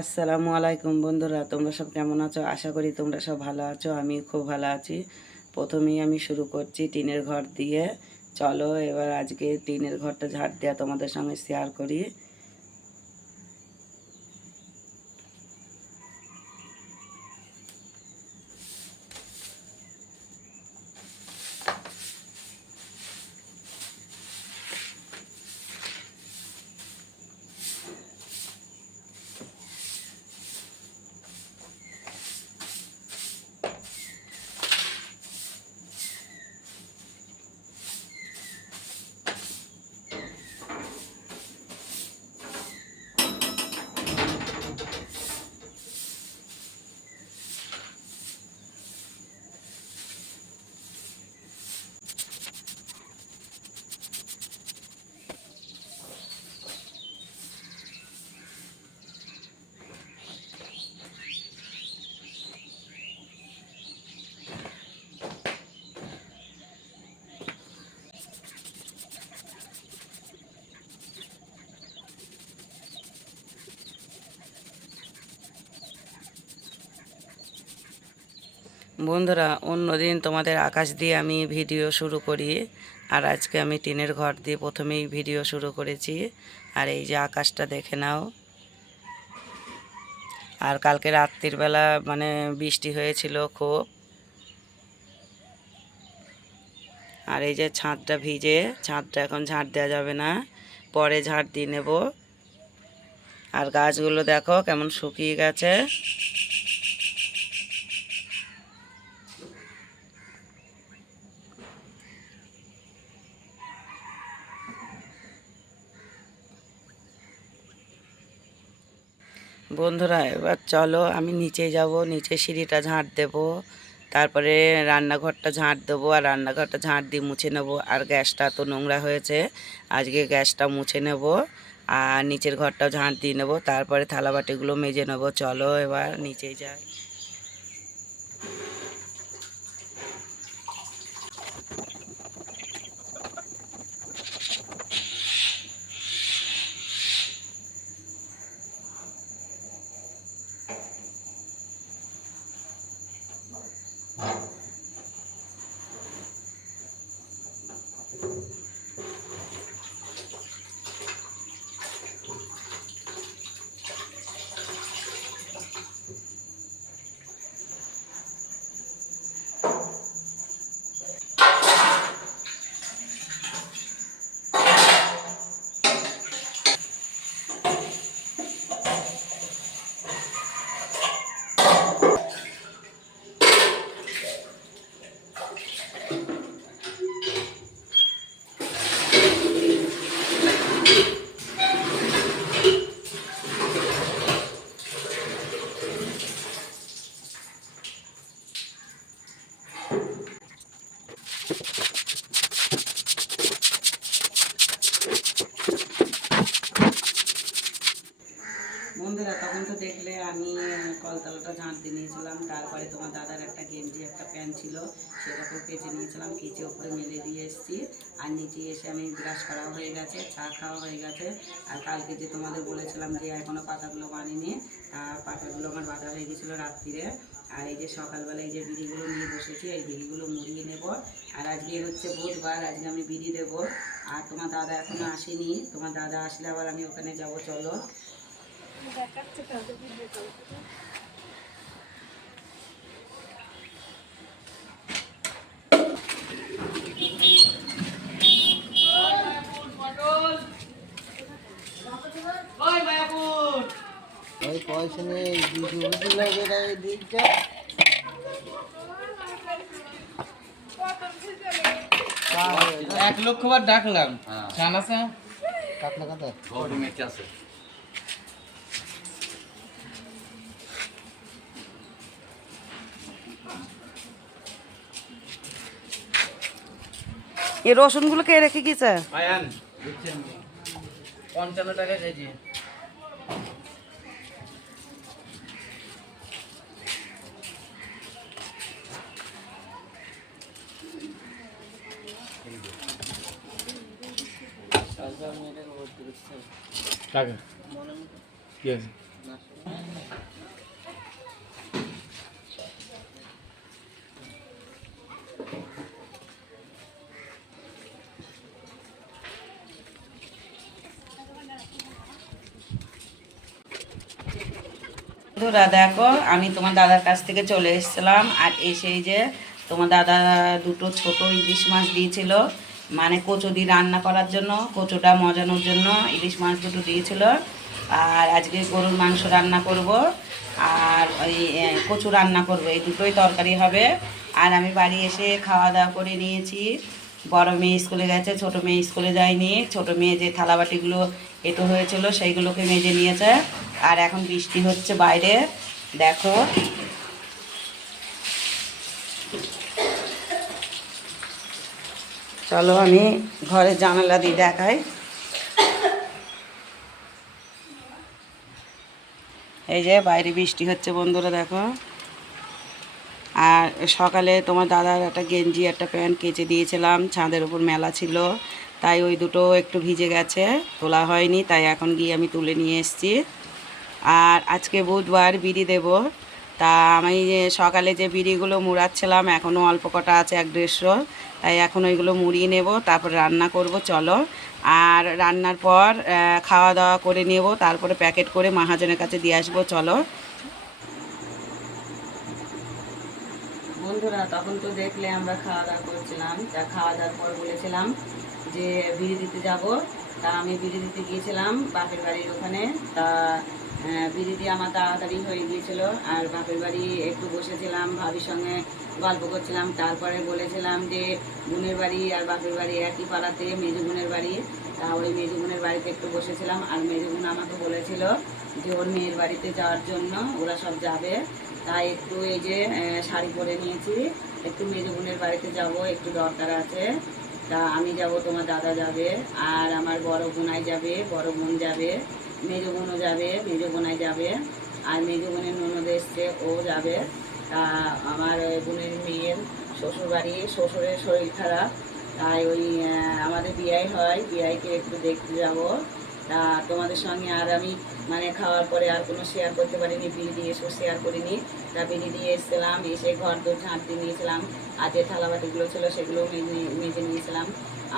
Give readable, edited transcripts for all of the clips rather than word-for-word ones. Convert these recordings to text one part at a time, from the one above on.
আসসালামু আলাইকুম বন্ধুরা, তোমরা সব কেমন আছো? আশা করি তোমরা সব ভালো আছো। আমি খুব ভালো আছি। প্রথমেই আমি শুরু করছি টিনের ঘর দিয়ে। চলো এবার আজকে টিনের ঘরটা ঝাড় দেওয়া তোমাদের সঙ্গে শেয়ার করি। বন্ধুরা, অন্যদিন তোমাদের আকাশ দিয়ে আমি ভিডিও শুরু করি, আর আজকে আমি টিনের ঘর দিয়ে প্রথমেই ভিডিও শুরু করেছি। আর এই যে আকাশটা দেখে নাও। আর কালকে রাত্রির বেলা বৃষ্টি হয়েছিল খুব। আর এই যে ছাদটা ভিজে, ছাদটা এখন ঝাড় দেওয়া যাবে না, পরে ঝাড় দিয়ে নেব। আর গাছগুলো দেখো কেমন শুকিয়ে গেছে। বন্ধুরা, এবার চলো আমি নিচে যাব, নিচে সিঁড়িটা ঝাঁট দেব, তারপরে রান্নাঘরটা ঝাঁট দেবো। আর রান্নাঘরটা ঝাঁট দিয়ে মুছে নেব। আর গ্যাসটা তো নোংরা হয়েছে, আজকে গ্যাসটা মুছে নেব। আর নিচের ঘরটাও ঝাঁট দিয়ে নেব, তারপরে থালাবাটিগুলো মেজে নেব। চলো এবার নিচে যাই। বন্ধুরা, তখন তো দেখলে আমি কলতলাটা ঝাঁট দিয়ে নিয়েছিলাম। তারপরে তোমার দাদার একটা গেঞ্জি একটা প্যান্ট ছিল, সেটাকেও কেচে নিয়েছিলাম, কেচে ওপরে মেলে দিয়ে এসেছি। আর নিচে এসে আমি ব্রাশ করা হয়ে গেছে, চা খাওয়া হয়ে গেছে। আর কালকে যে তোমাদের বলেছিলাম যে এখনও পাতাগুলো বানিনি, পাতাগুলো আমার বাঁধা হয়ে গেছিলো রাত্রিরে। আর এই যে সকালবেলা এই যে বিড়িগুলো নিয়ে বসেছি, এই বিড়িগুলো মুড়িয়ে নেব। আর আজকে হচ্ছে বুধবার, আজকে আমি বিড়ি দেবো। আর তোমার দাদা এখনও আসেনি, তোমার দাদা আসলে আবার আমি ওখানে যাব। চলো দেখাচ্ছে তাদের ভিডিও কল করে। পয়সা নেই, দিকটা 1,00,000 বার ডাকলাম। জান আছে কাতলা কাতা গভর্নমেন্ট আছে। এই রসুনগুলো কে রেখে গেছে? আয়ান দিচ্ছেন 55 টাকা কেজি। টাকা কি আছে? বন্ধুরা দেখো, আমি তোমার দাদার কাছ থেকে চলে এসেছিলাম, আর এসেই যে তোমার দাদা দুটো ছোট ইলিশ মাছ দিয়েছিল, মানে কচু দিয়ে রান্না করার জন্য, কচুটা মজানোর জন্য ইলিশ মাছ দুটো দিয়েছিল। আর আজকে গরুর মাংস রান্না করব, আর ওই কচু রান্না করব, এই দুটোই তরকারি হবে। আর আমি বাড়ি এসে খাওয়া দাওয়া করে নিয়েছি। বড় মেয়ে স্কুলে গেছে, ছোট মেয়ে স্কুলে যায়নি। ছোট মেয়ে যে থালাবাটিগুলো এঁটো হয়েছিল সেইগুলোকে মেজে নিয়েছে। আর এখন বৃষ্টি হচ্ছে বাইরে, দেখো। চলো আমি ঘরের জানালা দিয়ে দেখাই। এই যে বাইরে বৃষ্টি হচ্ছে বন্ধুরা, দেখো। আর সকালে তোমার দাদার একটা গেঞ্জি একটা প্যান্ট কেচে দিয়েছিলাম, ছাদের উপর মেলা ছিল, তাই ওই দুটো একটু ভিজে গেছে, তোলা হয়নি, তাই এখন গিয়ে আমি তুলে নিয়ে এসেছি। আর আজকে বুধবার, বিড়ি দেব। তা আমি যে সকালে যে বিড়িগুলো মুড়াচ্ছিলাম এখনও অল্প কটা আছে, 1-1.5, তাই এখন ওইগুলো মুড়িয়ে নেব, তারপর রান্না করব। চলো, আর রান্নার পর খাওয়া দাওয়া করে নেব, তারপরে প্যাকেট করে মহাজনের কাছে দিয়ে আসবো। চলো বন্ধুরা, তখন তো দেখলে আমরা খাওয়া দাওয়া করছিলাম। তা খাওয়া দাওয়ার পর বলেছিলাম যে বিড়ি দিতে যাব। তা আমি বিড়ি দিতে গিয়েছিলাম বাপের বাড়ির ওখানে। তা বিড়ি দিয়ে আমার তাড়াতাড়ি হয়ে গিয়েছিল। আর বাপের বাড়ি একটু বসেছিলাম, ভাবির সঙ্গে গল্প করছিলাম। তারপরে বলেছিলাম যে বোনের বাড়ি আর বাপের বাড়ি একই পাড়াতে, মেজো বোনের বাড়ি। তা ওই মেজো বোনের বাড়িতে একটু বসেছিলাম। আর মেজো বোন আমাকে বলেছিল যে ওর মেয়ের বাড়িতে যাওয়ার জন্য, ওরা সব যাবে। তাই একটু এই যে শাড়ি পরে নিয়েছি, একটু মেজো বোনের বাড়িতে যাব, একটু দরকার আছে। তা আমি যাব, তোমার দাদা যাবে, আর আমার বড় বোনাই যাবে, বড় বোন যাবে, মেজো বোনও যাবে, মেজো বোনাই যাবে, আর মেজো বোনের ননদ এসছে, ও যাবে। তা আমার বোনের মেয়ের শ্বশুরবাড়ি, শ্বশুরের শরীর খারাপ, তাই ওই আমাদের বিয়ে হয়, বিয়েকে একটু দেখতে যাব। তা তোমাদের সঙ্গে আর আমি মানে খাওয়ার পরে আর কোনো শেয়ার করতে পারিনি, বিড়ি দিয়ে এসেও শেয়ার করিনি। তা বিড়ি দিয়ে এসেছিলাম, এসে ঘর দোর ঝাঁট দিয়ে নিয়েছিলাম, আর যে থালাবাটিগুলো ছিল সেগুলো মেজে নিয়েছিলাম।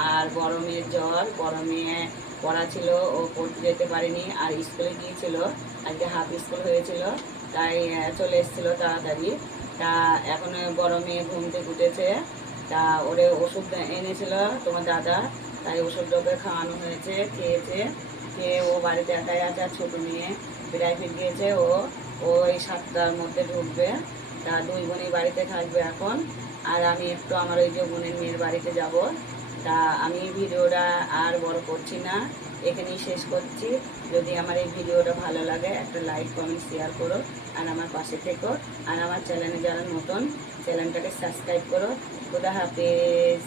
আর বড় মেয়ের জ্বর, বড় মেয়ে পড়া ছিল, ও পড়তে যেতে পারেনি, আর স্কুলে গিয়েছিল, আজকে হাফ স্কুল হয়েছিল, তাই চলে এসেছিলো তাড়াতাড়ি। তা এখন বড় মেয়ে ঘুম থেকে উঠেছে। তা ওরে ওষুধ এনেছিল তোমার দাদা, তাই ওষুধটাকে খাওয়ানো হয়েছে, খেয়েছে। খেয়ে ও বাড়িতে একাই আছে। আর ছোটো মেয়ে প্রাইভেট গিয়েছে, ও এই 7টার মধ্যে ঢুকবে। তা 2 বোনই বাড়িতে থাকবে এখন। আর আমি একটু আমার ওই যে বোনের মেয়ের বাড়িতে যাব। তা আমি ভিডিওটা আর বড় করছি না, এখানেই শেষ করছি। যদি আমার এই ভিডিওটা ভালো লাগে একটা লাইক কমেন্ট শেয়ার করো, আর আমার পাশে থেকো। আর আমার চ্যানেলে যারা নতুন, চ্যানেলটাকে সাবস্ক্রাইব করো। খোদা হাফেজ।